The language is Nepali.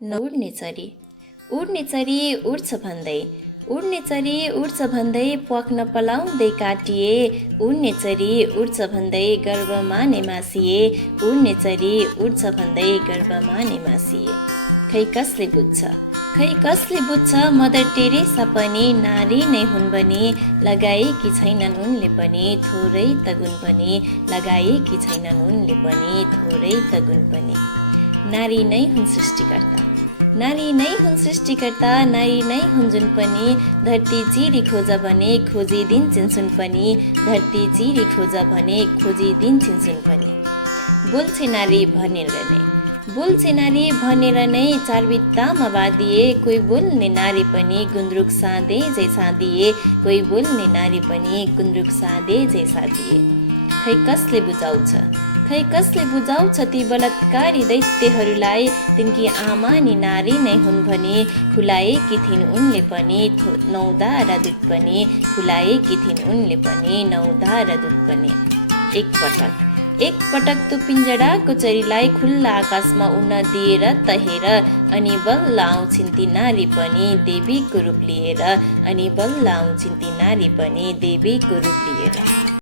उड्ने चरी उड्छ भन्दै प्वाक्न पलाउँदै काटिए। उड्ने चरी उड्छ भन्दै गर्भमा नै मासिए। उड्ने चरी उड्छ भन्दै गर्भमा नै मासिए। खै कसले बुझ्छ मदर टेरेसा पनि नारी नै हुन् भने लगाएकी छैनन् उनले पनि थोरै त गुण पनि लगाएकी छैनन् उनले पनि थोरै त गुण पनि। नारी नै हुन् सृष्टिकर्ता नारी नै हुन् जुन पनि धरती चिरी खोज भने खोजिदिन्छन् सुन पनि धरती चिरी खोज भने खोजिदिन्छन् सुन पनि। बोल्छे नारी भनेर नै चार भित्तामा बाँधिए। कोही बोल्ने नारी पनि गुन्द्रुक साँधे झै साँधिए। कोही बोल्ने नारी पनि गुन्द्रुक साँधे झै साँधिए। खै कसले बुझाउँछ ती बलात्कारी दैत्यहरूलाई तिनकी आमा नि नारी नै हुन् भने खुलाएकी थिइन् उनले पनि 9 धारा दुध पनि खुलाएकी थिइन् उनले पनि 9 धारा दुध पनि। एक पटक तो पिञ्जडाको चरीलाई खुल्ला आकाशमा उड्न दिएर त हेर अनि बल्ल आउँछिन् ती नारी पनि देवीको रूप लिएर अनि बल्ल आउँछिन् ती नारी पनि देवीको रूप लिएर।